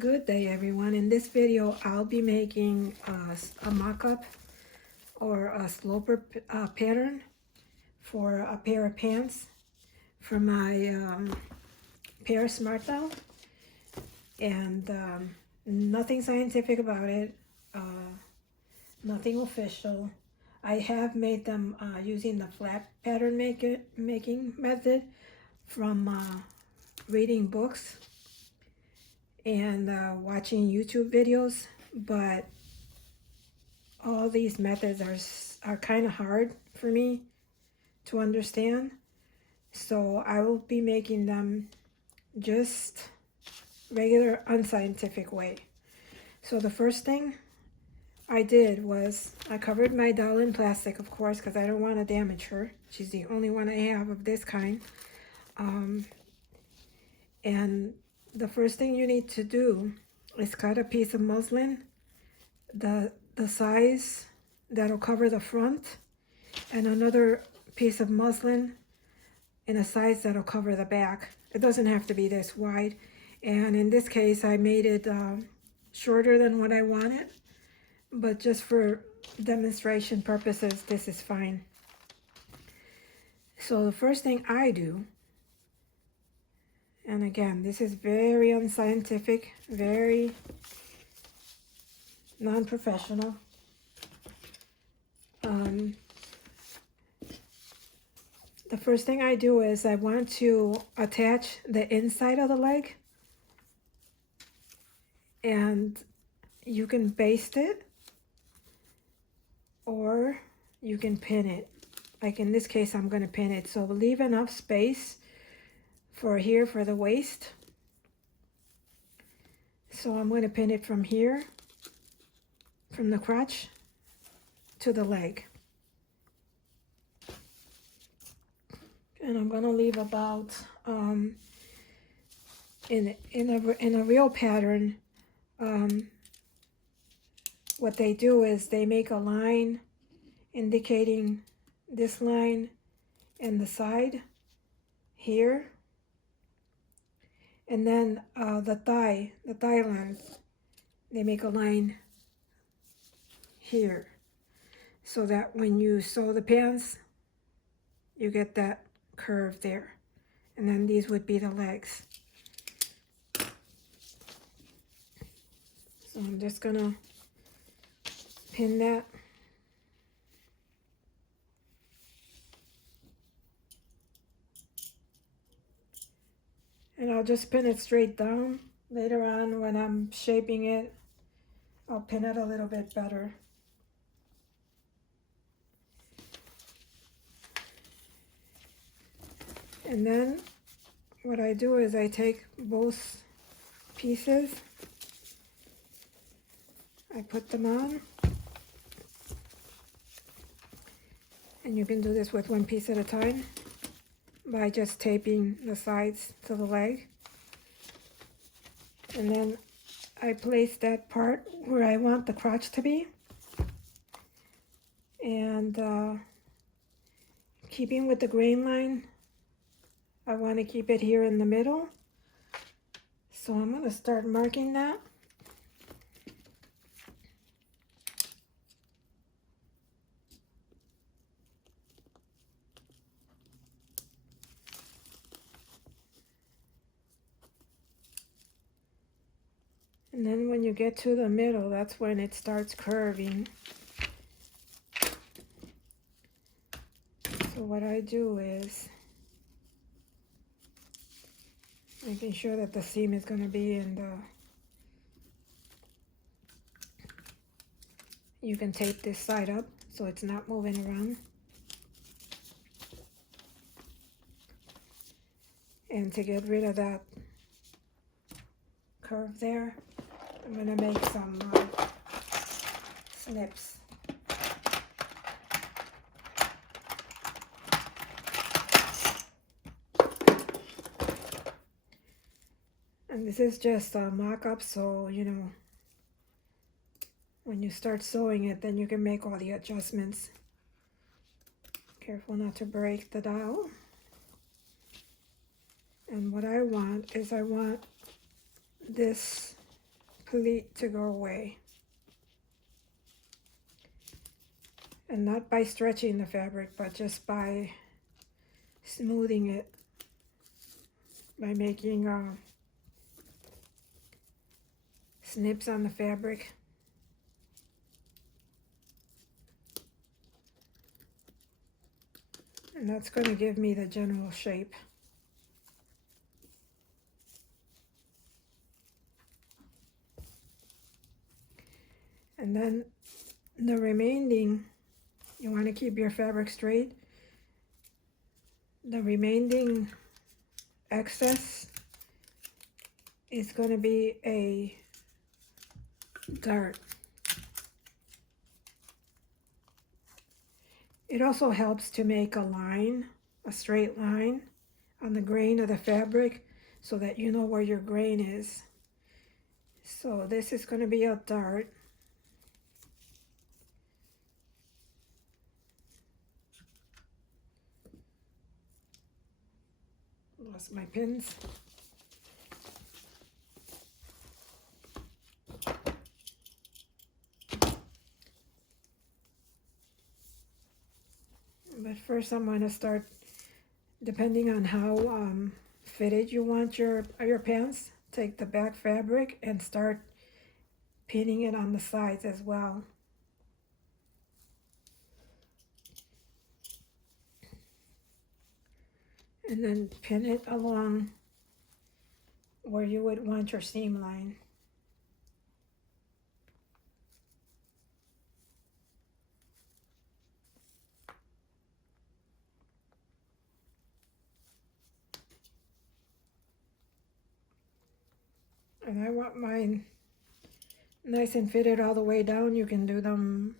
Good day, everyone. In this video, I'll be making a mock-up or a sloper pattern for a pair of pants for my Pear Smart Doll. And nothing scientific about it, nothing official. I have made them using the flat pattern making method from reading books and watching YouTube videos, but all these methods are kind of hard for me to understand. So I will be making them just regular unscientific way. So the first thing I did was I covered my doll in plastic, of course, because I don't want to damage her. She's the only one I have of this kind. And the first thing you need to do is cut a piece of muslin, the size that'll cover the front, and another piece of muslin in a size that'll cover the back. It doesn't have to be this wide. And in this case, I made it shorter than what I wanted, but just for demonstration purposes, this is fine. So the first thing I do, and again, this is very unscientific, very non-professional. The first thing I do is I want to attach the inside of the leg, and you can baste it or you can pin it. Like in this case, I'm going to pin it. So leave enough space for here for the waist. So I'm going to pin it from here, from the crotch to the leg. And I'm going to leave about, in a real pattern, what they do is they make a line indicating this line and the side here. And then the thigh length, they make a line here, so that when you sew the pants, you get that curve there. And then these would be the legs. So I'm just gonna pin that. And I'll just pin it straight down. Later on, when I'm shaping it, I'll pin it a little bit better. And then what I do is I take both pieces, I put them on, and you can do this with one piece at a time by just taping the sides to the leg. And then I place that part where I want the crotch to be, and keeping with the grain line, I want to keep it here in the middle. So I'm going to start marking that. And then when you get to the middle, that's when it starts curving. So what I do is making sure that the seam is going to be in the... You can tape this side up so it's not moving around. And to get rid of that curve there, I'm going to make some snips. And this is just a mock-up, so you know, when you start sewing it, then you can make all the adjustments. Careful not to break the dowel. And what I want is I want this pleat to go away. And not by stretching the fabric, but just by smoothing it, by making snips on the fabric. And that's going to give me the general shape. And then the remaining, you want to keep your fabric straight. The remaining excess is going to be a dart. It also helps to make a line, a straight line on the grain of the fabric so that you know where your grain is. So this is going to be a dart. Lost my pins. But first I'm going to start, depending on how fitted you want your pants, take the back fabric and start pinning it on the sides as well. And then pin it along where you would want your seam line. And I want mine nice and fitted all the way down. You can do them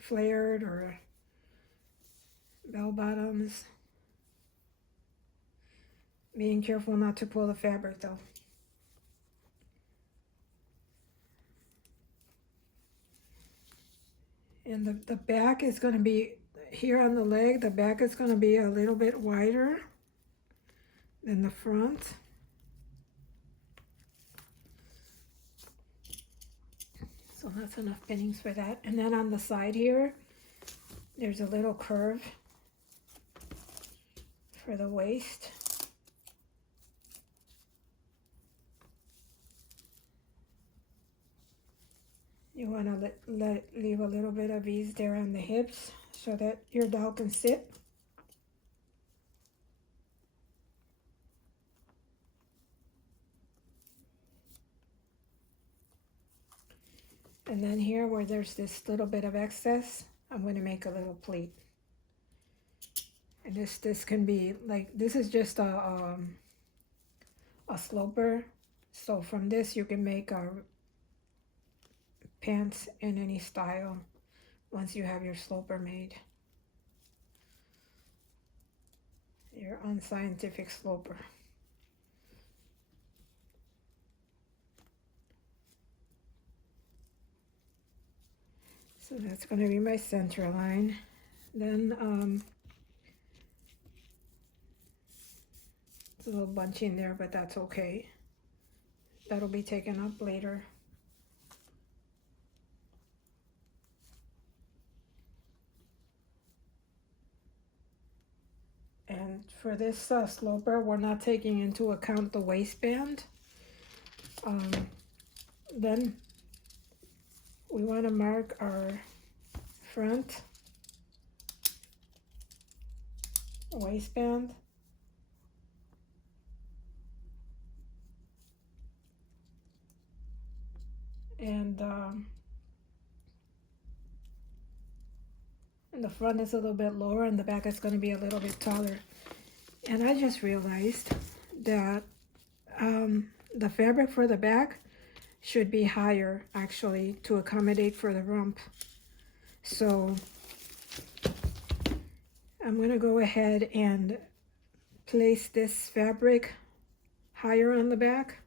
flared or bell bottoms. Being careful not to pull the fabric though. And the back is going to be, here on the leg, the back is going to be a little bit wider than the front. So that's enough pinnings for that. And then on the side here, there's a little curve for the waist. You want to leave a little bit of ease there on the hips so that your doll can sit. And then here where there's this little bit of excess, I'm going to make a little pleat. And this can be like, this is just a sloper. So from this you can make pants in any style once you have your sloper made. Your unscientific sloper. So that's going to be my center line. Then it's a little bunchy in there, but that's okay. That'll be taken up later. And for this sloper, we're not taking into account the waistband. Then we want to mark our front waistband. And the front is a little bit lower and the back is going to be a little bit taller. And I just realized that the fabric for the back should be higher actually to accommodate for the rump. So I'm going to go ahead and place this fabric higher on the back,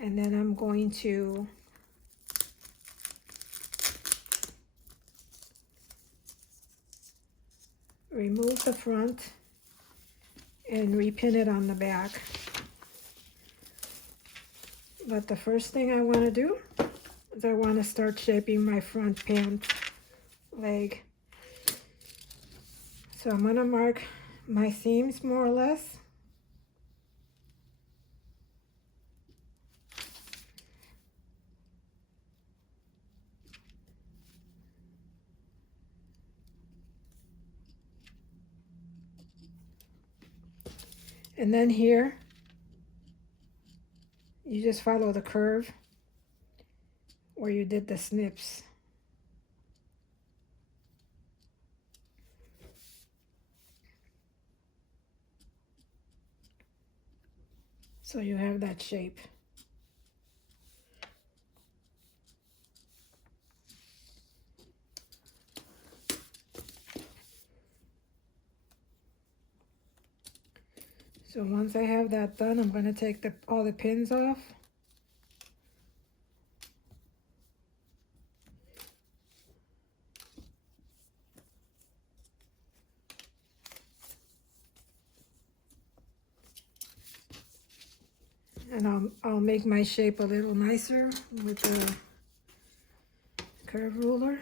and then I'm going to remove the front and repin it on the back. But the first thing I want to do is I want to start shaping my front pant leg. So I'm going to mark my seams more or less. And then here, you just follow the curve where you did the snips. So you have that shape. So once I have that done, I'm going to take all the pins off. And I'll make my shape a little nicer with the curve ruler.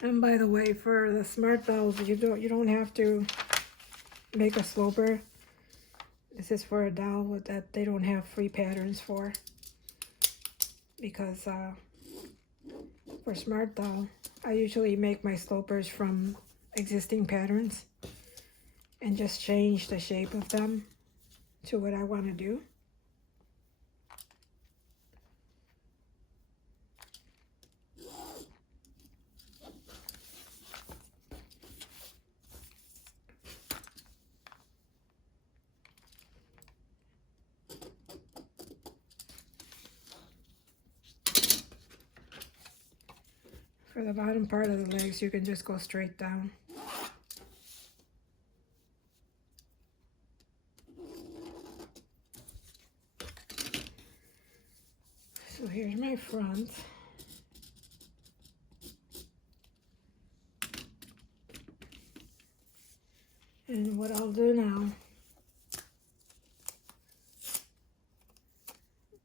And by the way, for the Smart Dolls, you don't have to make a sloper. This is for a doll that they don't have free patterns for. Because for Smart Doll, I usually make my slopers from existing patterns and just change the shape of them to what I want to do. For the bottom part of the legs, you can just go straight down. So here's my front. And what I'll do now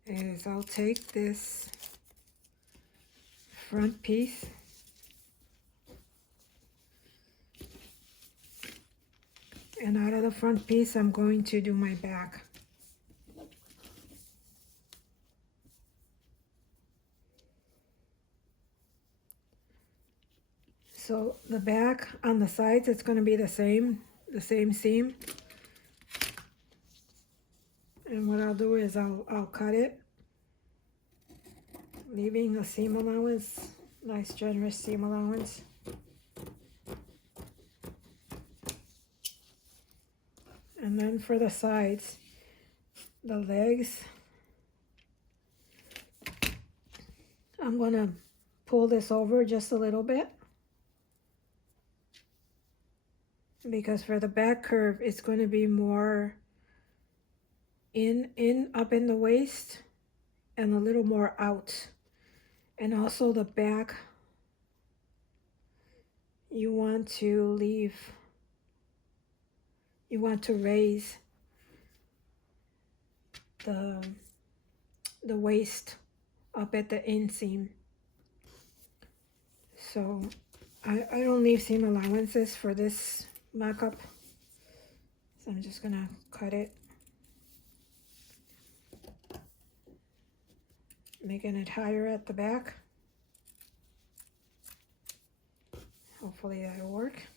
is I'll take this front piece and out of the front piece I'm going to do my back. So the back on the sides, it's going to be the same seam. And what I'll do is I'll cut it, leaving a seam allowance, nice generous seam allowance. And then for the sides, the legs, I'm going to pull this over just a little bit. Because for the back curve, it's going to be more up in the waist and a little more out. And also the back, you want to raise the waist up at the inseam. So I don't leave seam allowances for this mock-up. So I'm just gonna cut it, making it higher at the back. Hopefully that'll work.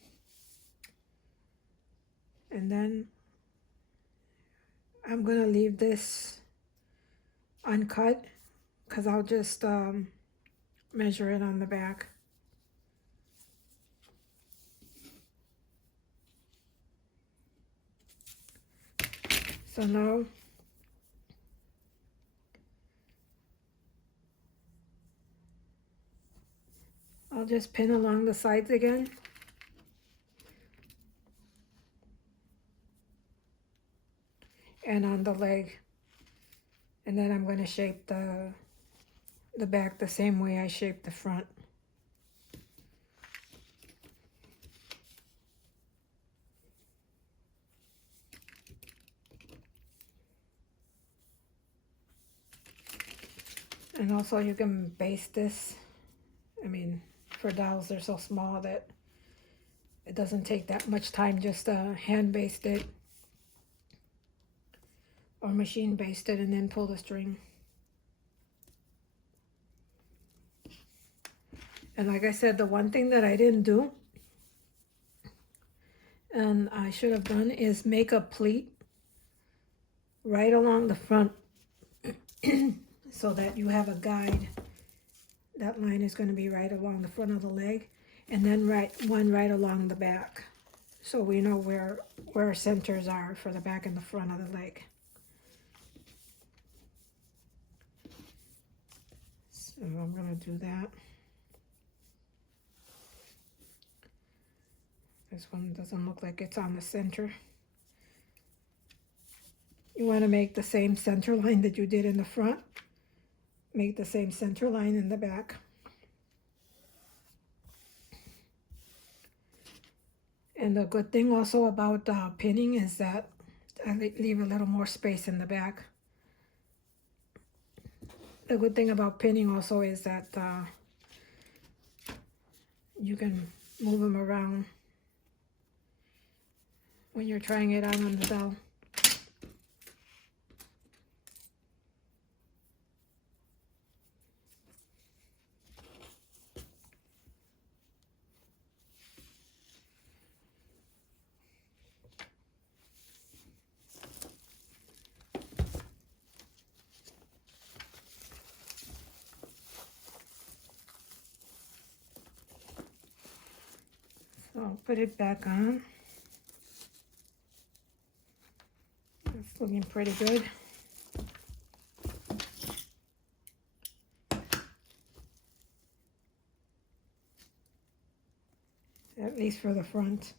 And then I'm gonna leave this uncut because I'll just measure it on the back. So now I'll just pin along the sides again. And on the leg. And then I'm going to shape the back the same way I shaped the front. And also you can baste this. I mean, for dolls, they're so small that it doesn't take that much time just to hand baste it or machine baste it and then pull the string. And like I said, the one thing that I didn't do and I should have done is make a pleat right along the front so that you have a guide. That line is going to be right along the front of the leg, and then one right along the back, so we know where our centers are for the back and the front of the leg. So I'm going to do that. This one doesn't look like it's on the center. You want to make the same center line that you did in the front. Make the same center line in the back. And the good thing also about pinning is that I leave a little more space in the back. The good thing about pinning also is that you can move them around when you're trying it out on the doll. So I'll put it back on. It's looking pretty good. At least for the front.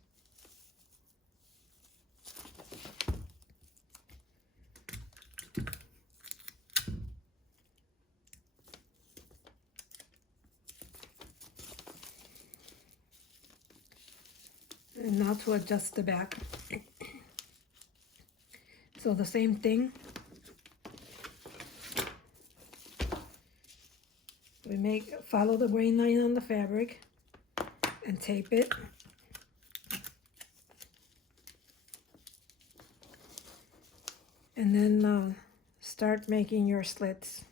And now to adjust the back. So the same thing. We follow the grain line on the fabric and tape it. And then start making your slits.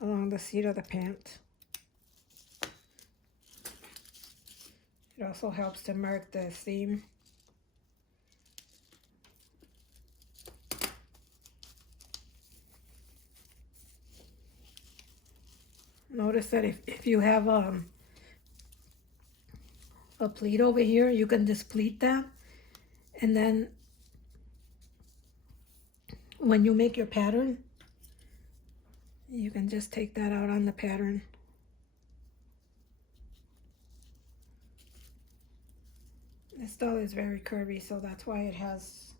Along the seat of the pant. It also helps to mark the seam. Notice that if you have a pleat over here, you can just pleat that, and then when you make your pattern, you can just take that out on the pattern. This doll is very curvy, so that's why it has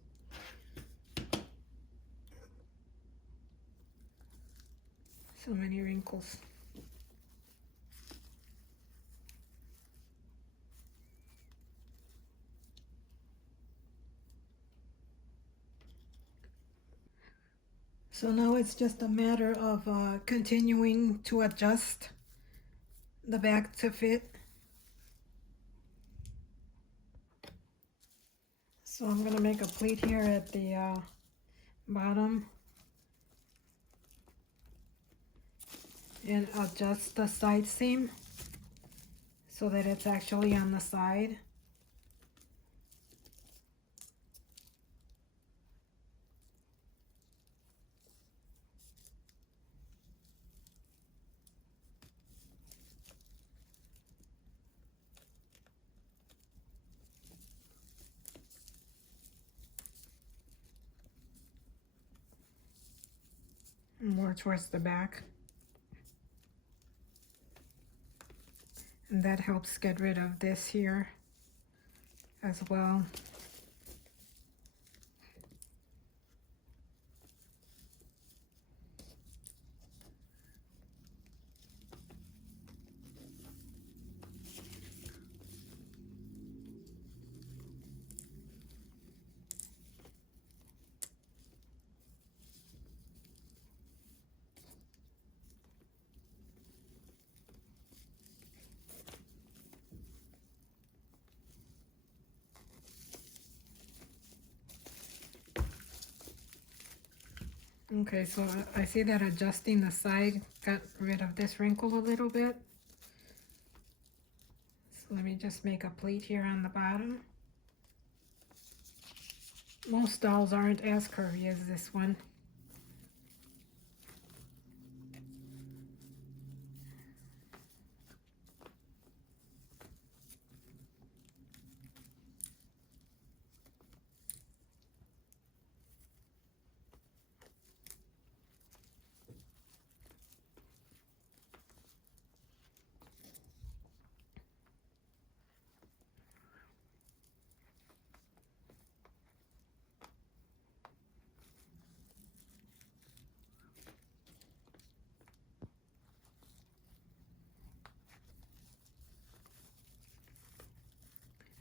so many wrinkles. So now it's just a matter of continuing to adjust the back to fit. So I'm going to make a pleat here at the bottom and adjust the side seam so that it's actually on the side. More towards the back. And that helps get rid of this here as well. Okay, so I see that adjusting the side got rid of this wrinkle a little bit. So let me just make a pleat here on the bottom. Most dolls aren't as curvy as this one.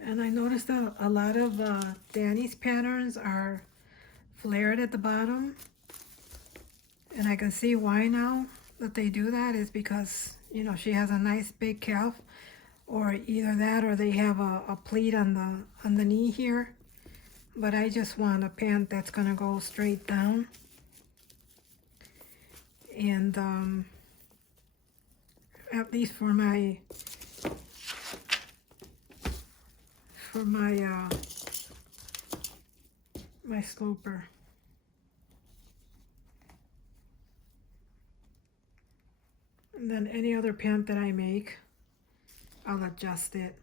And I noticed that a lot of Danny's patterns are flared at the bottom. And I can see why now that they do that is because, you know, she has a nice big calf, or either that or they have a pleat on the knee here. But I just want a pant that's gonna go straight down. And at least for my my sloper. And then any other pant that I make, I'll adjust it.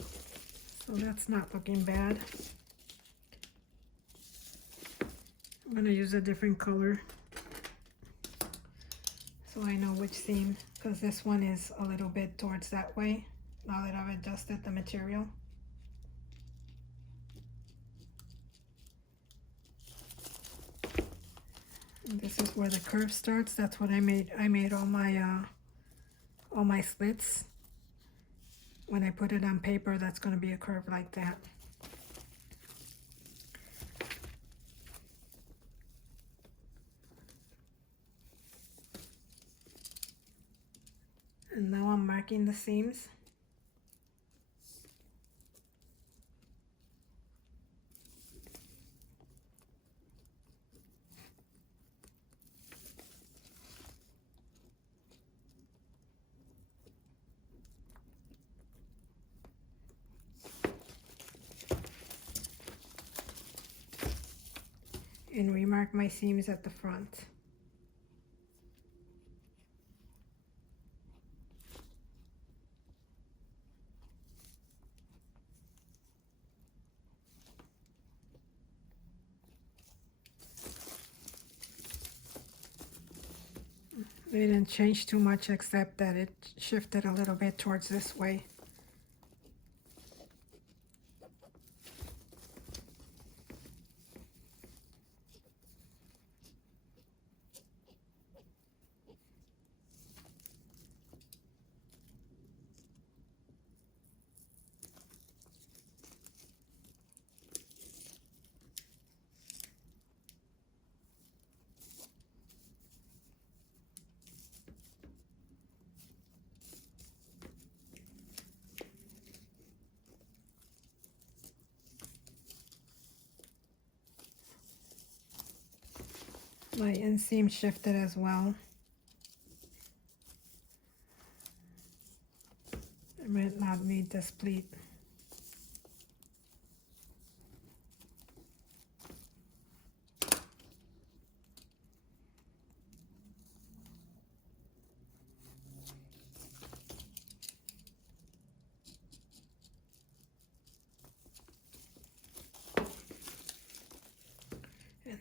So that's not looking bad. I'm gonna use a different color so I know which seam, because this one is a little bit towards that way now that I've adjusted the material. And this is where the curve starts. That's what I made. I made all my slits. When I put it on paper, that's going to be a curve like that. And now I'm marking the seams. And remark my seams at the front. They didn't change too much except that it shifted a little bit towards this way. My inseam shifted as well. I might not need this pleat.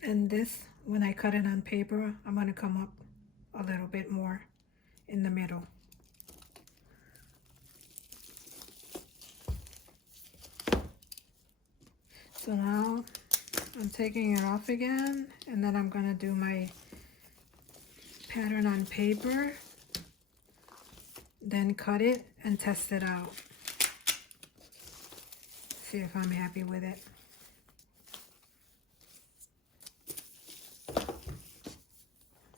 And this, when I cut it on paper, I'm going to come up a little bit more in the middle. So now I'm taking it off again, and then I'm going to do my pattern on paper, then cut it and test it out. See if I'm happy with it.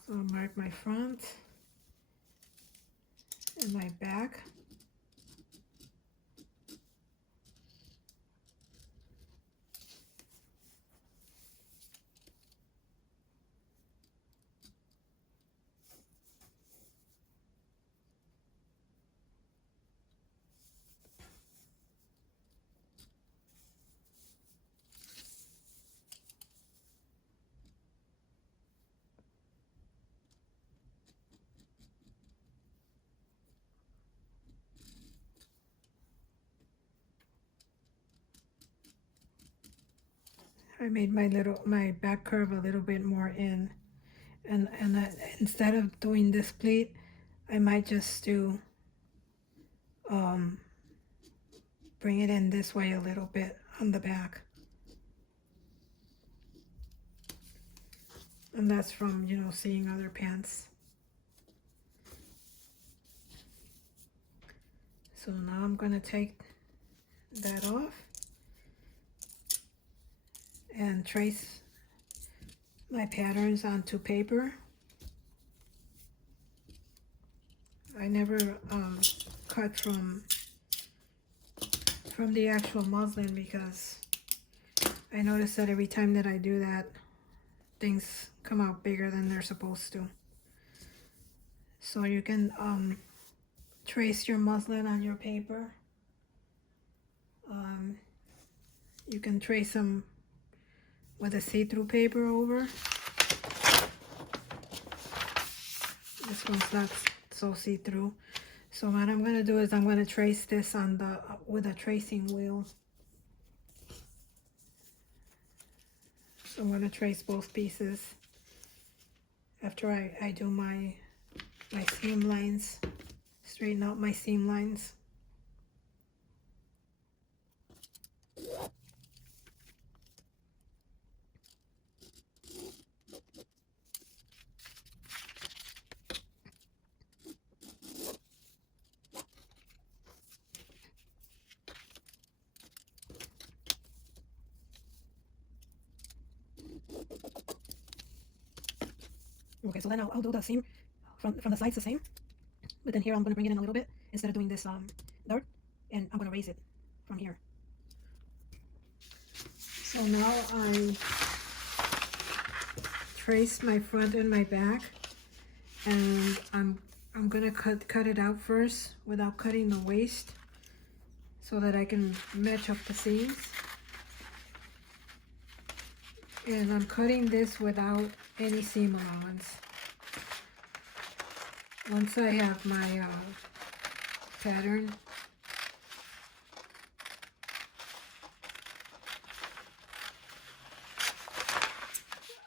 So I'll mark my front and my back. I made my back curve a little bit more in, and instead of doing this pleat, I might just do bring it in this way a little bit on the back. And that's from, you know, seeing other pants. So now I'm gonna take that off and trace my patterns onto paper. I never cut from the actual muslin because I noticed that every time that I do that, things come out bigger than they're supposed to. So you can trace your muslin on your paper. You can trace them with a see-through paper over. This one's not so see-through. So what I'm going to do is I'm going to trace this on the with a tracing wheel. So I'm going to trace both pieces after I do my seam lines, straighten out my seam lines. Okay, so then I'll do the seam from the sides the same, but then here I'm going to bring it in a little bit instead of doing this dart, and I'm going to raise it from here. So now I traced my front and my back, and I'm going to cut it out first without cutting the waist so that I can match up the seams. And I'm cutting this without any seam allowance. Once I have my pattern,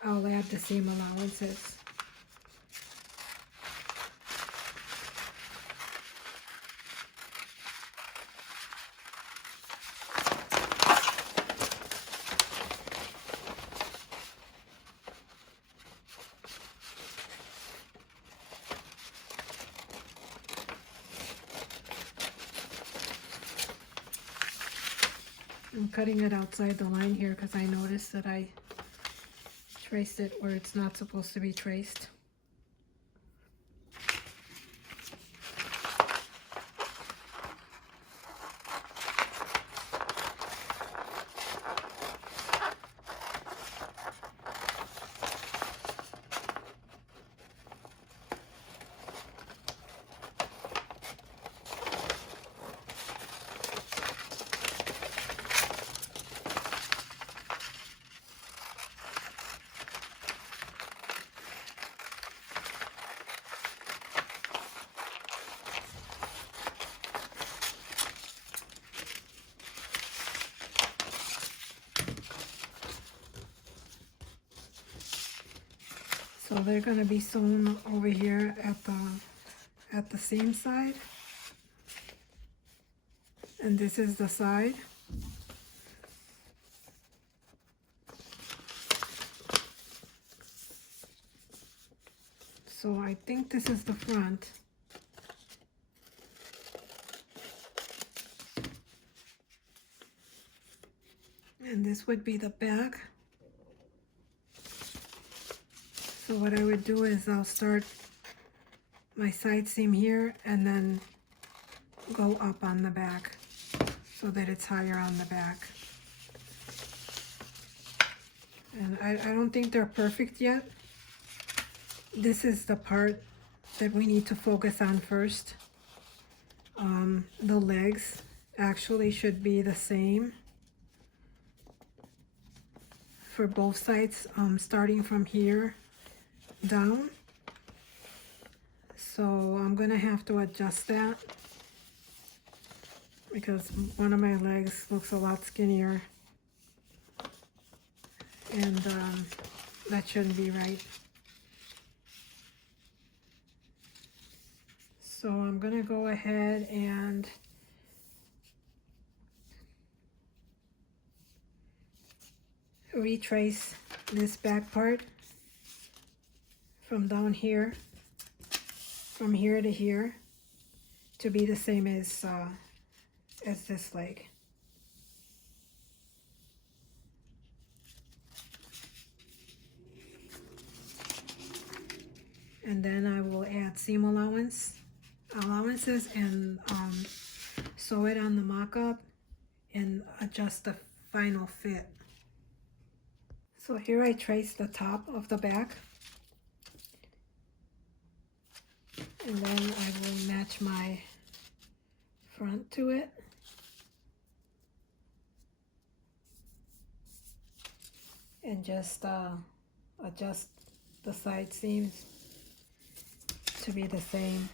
I'll add the seam allowances. I'm cutting it outside the line here because I noticed that I traced it where it's not supposed to be traced. So they're going to be sewn over here at the seam side, and this is the side. So I think this is the front. And this would be the back. So what I would do is I'll start my side seam here and then go up on the back so that it's higher on the back. And I don't think they're perfect yet. This is the part that we need to focus on first. The legs actually should be the same for both sides, starting from here down. So I'm gonna have to adjust that because one of my legs looks a lot skinnier and that shouldn't be right. So I'm gonna go ahead and retrace this back part from down here, from here to here, to be the same as this leg. And then I will add seam allowances and sew it on the mock-up and adjust the final fit. So here I trace the top of the back, and then I will match my front to it. And just adjust the side seams to be the same.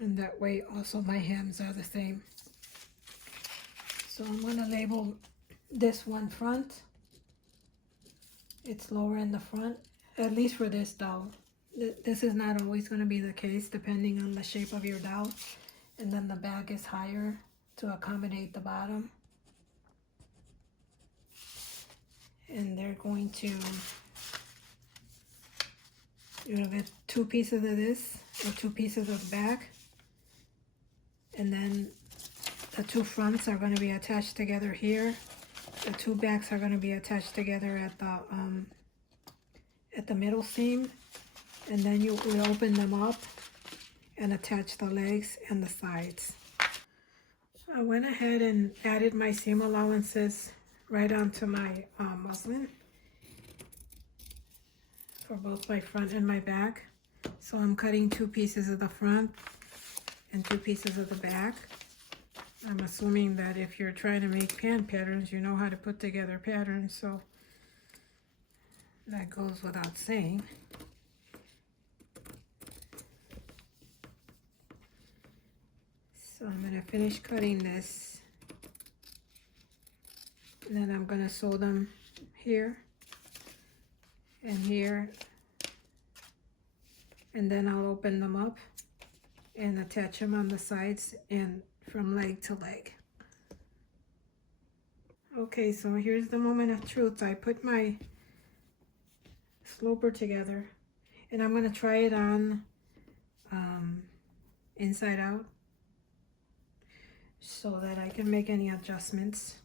And that way also my hems are the same. So I'm going to label this one front. It's lower in the front, at least for this doll. This is not always going to be the case depending on the shape of your doll. And then the back is higher to accommodate the bottom. And they're going to, you're going to get 2 pieces of this or 2 pieces of back. And then the 2 fronts are going to be attached together here. The 2 backs are going to be attached together at the middle seam, and then you will open them up and attach the legs and the sides. I went ahead and added my seam allowances right onto my muslin for both my front and my back. So I'm cutting 2 pieces of the front and 2 pieces of the back. I'm assuming that if you're trying to make pant patterns, you know how to put together patterns, so that goes without saying. So I'm going to finish cutting this, and then I'm going to sew them here and here, and then I'll open them up and attach them on the sides and from leg to leg. Okay, so here's the moment of truth. I put my sloper together, and I'm going to try it on inside out so that I can make any adjustments.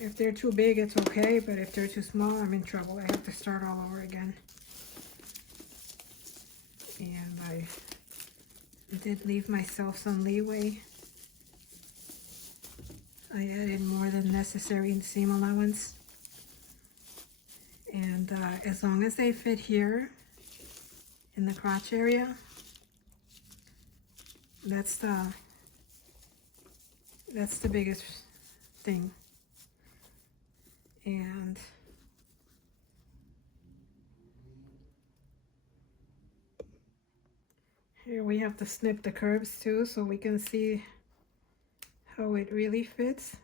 If they're too big, it's okay, but if they're too small, I'm in trouble. I have to start all over again. And I did leave myself some leeway. I added more than necessary in seam allowance. And as long as they fit here in the crotch area, that's the biggest thing. And here we have to snip the curves too, so we can see how it really fits.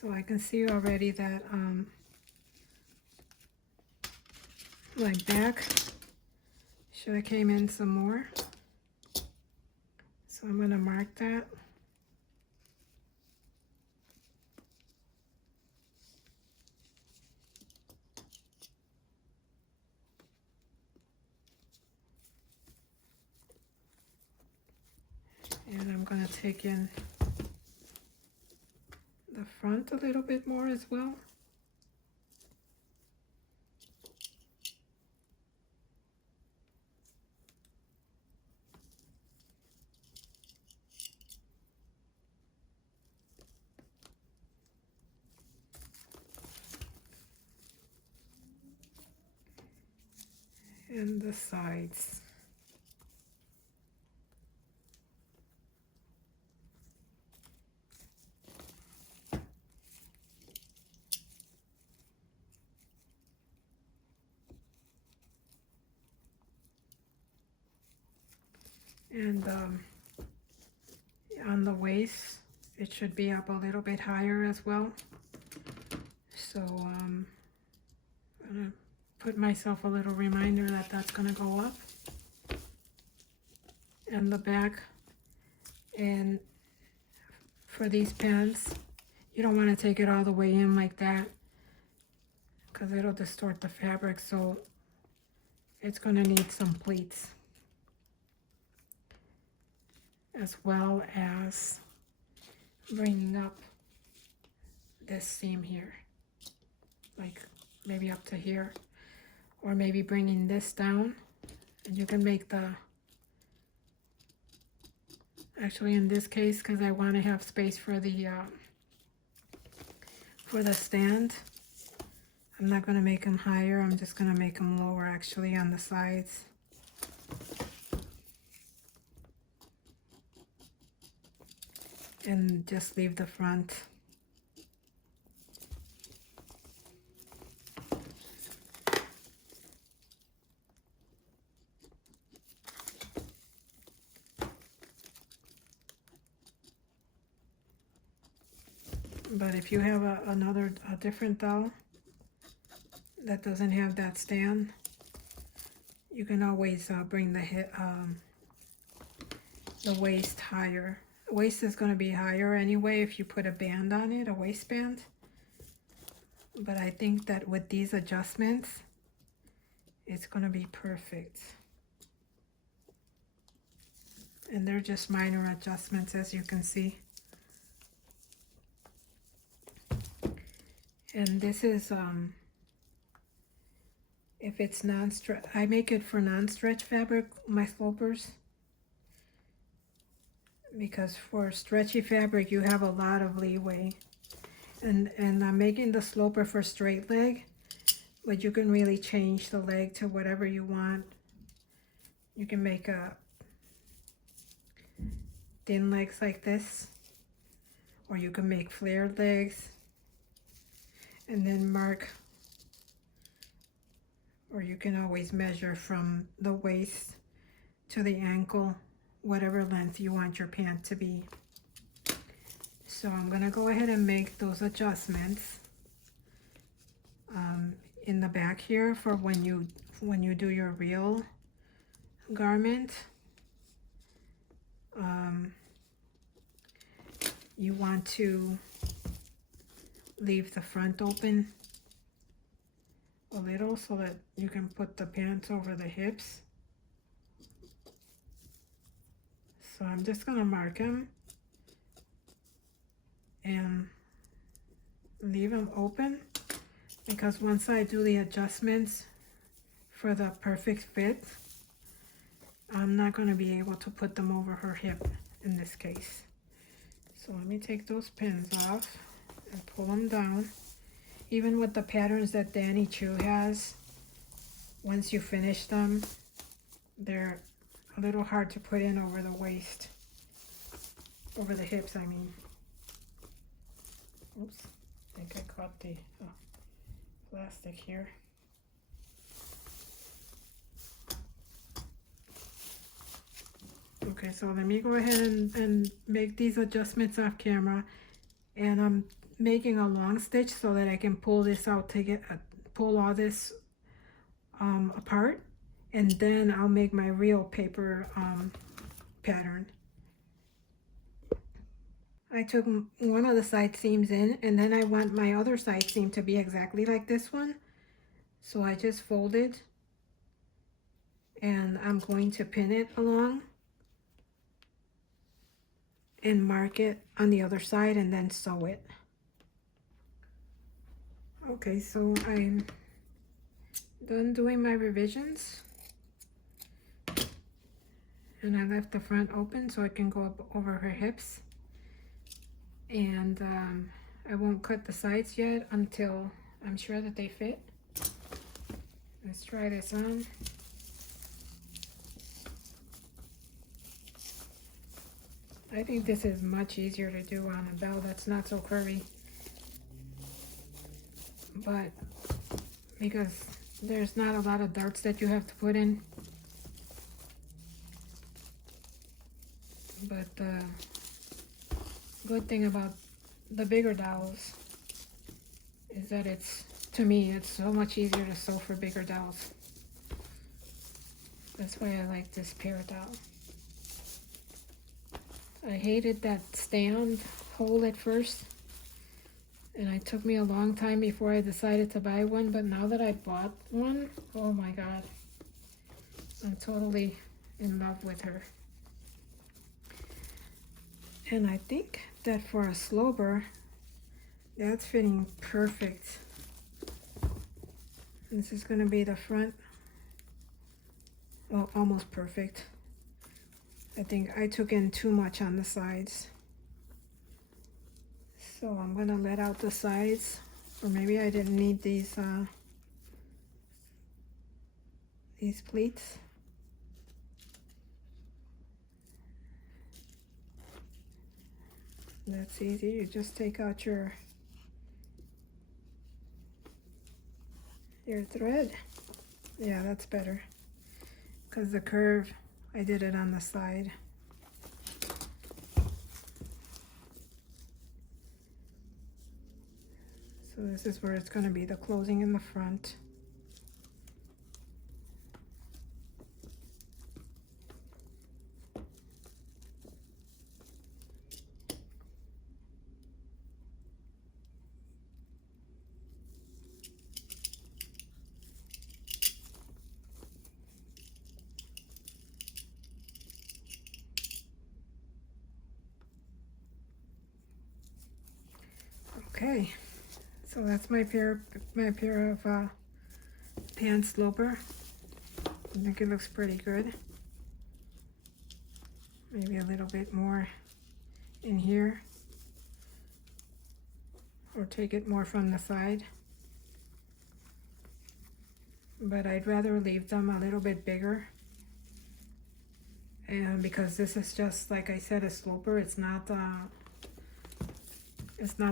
So I can see already that my back should have came in some more. So I'm going to mark that. And I'm going to take in the front a little bit more as well. and the sides. And on the waist, it should be up a little bit higher as well. So I'm gonna put myself a little reminder that that's gonna go up. And the back, and for these pants, you don't want to take it all the way in like that because it'll distort the fabric, so it's going to need some pleats, as well as bringing up this seam here, like maybe up to here, or maybe bringing this down. And you can make the, actually in this case, because I want to have space for the stand, I'm not going to make them higher, I'm just going to make them lower actually on the sides. And just leave the front. But if you have a different doll that doesn't have that stand, you can always bring the waist higher. The waist is going to be higher anyway if you put a band on it, a waistband. But I think that with these adjustments, it's going to be perfect. And they're just minor adjustments, as you can see. And this is, if it's non-stretch, I make it for non-stretch fabric, my slopers. Because for stretchy fabric, you have a lot of leeway. And I'm making the sloper for straight leg, but you can really change the leg to whatever you want. You can make a thin legs like this, or you can make flared legs. And then mark, or you can always measure from the waist to the ankle, whatever length you want your pant to be. So I'm gonna go ahead and make those adjustments in the back here for when you do your real garment. You want to leave the front open a little so that you can put the pants over the hips. So I'm just going to mark them and leave them open, because once I do the adjustments for the perfect fit, I'm not going to be able to put them over her hip in this case. So let me take those pins off and pull them down. Even with the patterns that Danny Chu has, once you finish them, they're a little hard to put in over the waist, over the hips, I mean. Oops, I think I caught the plastic here. Okay, so let me go ahead and make these adjustments off camera. And I'm making a long stitch so that I can pull this out to get pull all this apart, and then I'll make my real paper pattern. I took one of the side seams in, and then I want my other side seam to be exactly like this one, so I just folded and I'm going to pin it along and mark it on the other side and then sew it. Okay, so I'm done doing my revisions, and I left the front open so it can go up over her hips. And I won't cut the sides yet until I'm sure that they fit. Let's try this on. I think this is much easier to do on a bell that's not so curvy. But because there's not a lot of darts that you have to put in. But the good thing about the bigger dolls is that to me, it's so much easier to sew for bigger dolls. That's why I like this Pear doll. I hated that stand hole at first, and it took me a long time before I decided to buy one, but now that I bought one, oh my god, I'm totally in love with her. And I think that for a sloper, that's fitting perfect. This is going to be the front. Well, almost perfect. I think I took in too much on the sides. So I'm going to let out the sides. Or maybe I didn't need these pleats. That's easy. You just take out your thread. Yeah, that's better. Because the curve, I did it on the side. So this is where it's going to be, the closing in the front. Okay, so that's my pair of Pant sloper. I think it looks pretty good. Maybe a little bit more in here, or take it more from the side. But I'd rather leave them a little bit bigger. And because this is just, like I said, a sloper, it's not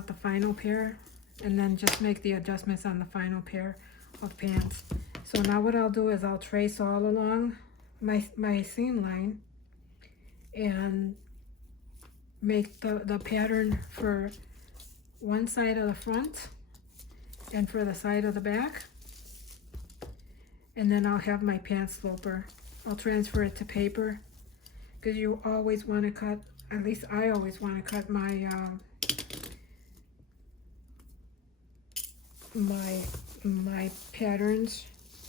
the final pair, and then just make the adjustments on the final pair of pants. So now what I'll do is I'll trace all along my seam line and make the pattern for one side of the front and for the side of the back, and then I'll have my pant sloper. I'll transfer it to paper, because you always want to cut, at least I always want to cut my my patterns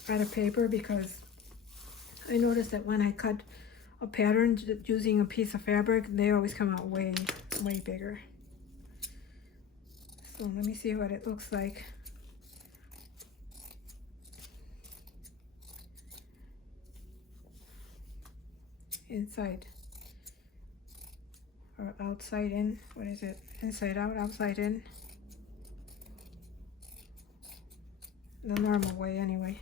out of paper, because I noticed that when I cut a pattern using a piece of fabric, they always come out way bigger. So let me see what it looks like. Inside or outside in, what is it? Inside out, outside in. The normal way anyway.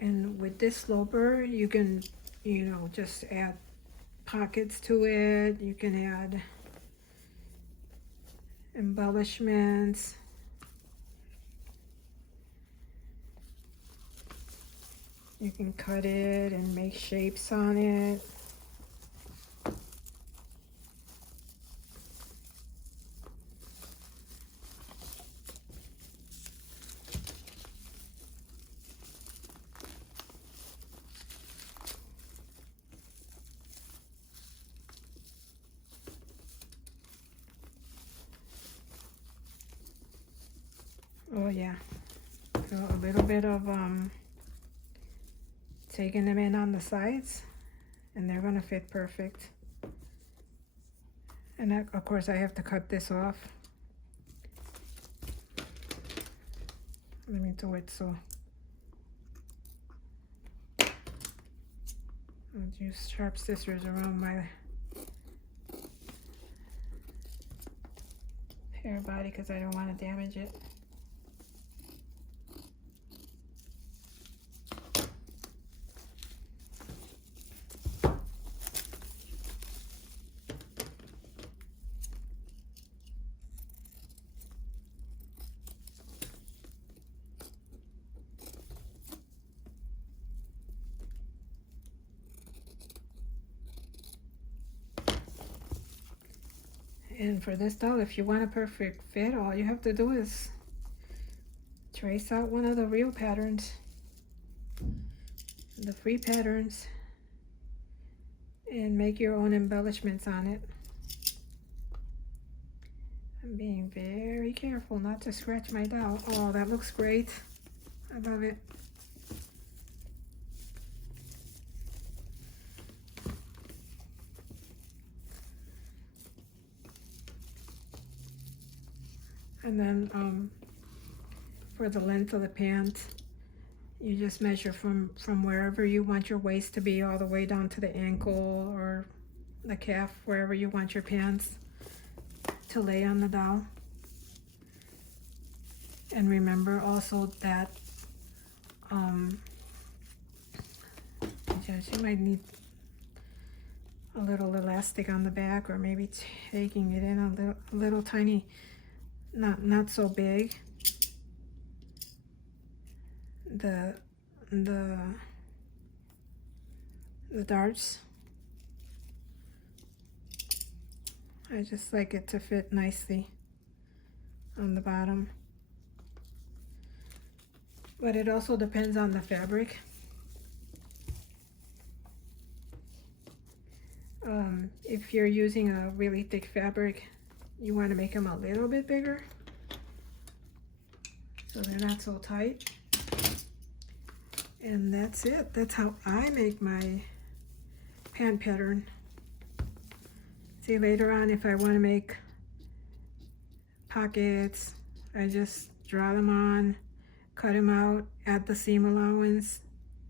And with this sloper, you can, just add pockets to it. You can add embellishments. You can cut it and make shapes on it. Oh yeah, so a little bit of taking them in on the sides, and they're gonna fit perfect. And of course I have to cut this off. Let me do it so. I'll use sharp scissors around my hair body because I don't want to damage it. And for this doll, if you want a perfect fit, all you have to do is trace out one of the real patterns, the free patterns, and make your own embellishments on it. I'm being very careful not to scratch my doll. Oh, that looks great. I love it. And then for the length of the pant, you just measure from wherever you want your waist to be all the way down to the ankle or the calf, wherever you want your pants to lay on the doll. And remember also that you might need a little elastic on the back, or maybe taking it in a little tiny, not so big. The darts, I just like it to fit nicely on the bottom, but it also depends on the fabric. If you're using a really thick fabric, you want to make them a little bit bigger so they're not so tight. And that's it. That's how I make my pant pattern. See, later on, if I want to make pockets, I just draw them on, cut them out, add the seam allowance,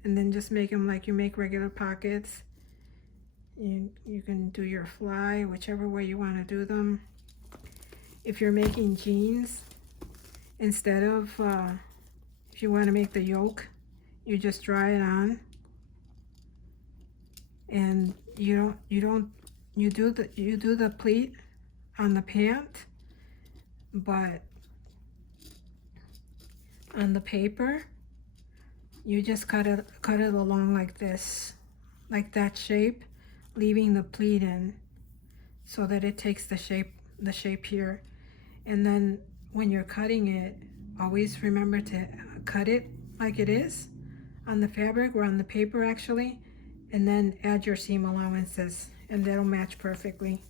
and then just make them like you make regular pockets. You can do your fly whichever way you want to do them. If you're making jeans, instead of if you want to make the yoke, you just draw it on, and you do the pleat on the pant, but on the paper you just cut it along like this, like that shape, leaving the pleat in so that it takes the shape here. And then when you're cutting it, always remember to cut it like it is on the fabric, or on the paper actually, and then add your seam allowances, and that'll match perfectly.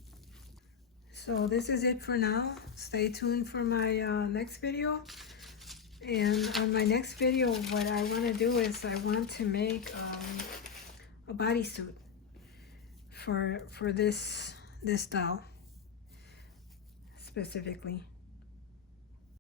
So this is it for now. Stay tuned for my next video. And on my next video, what I want to do is I want to make a bodysuit for this doll specifically.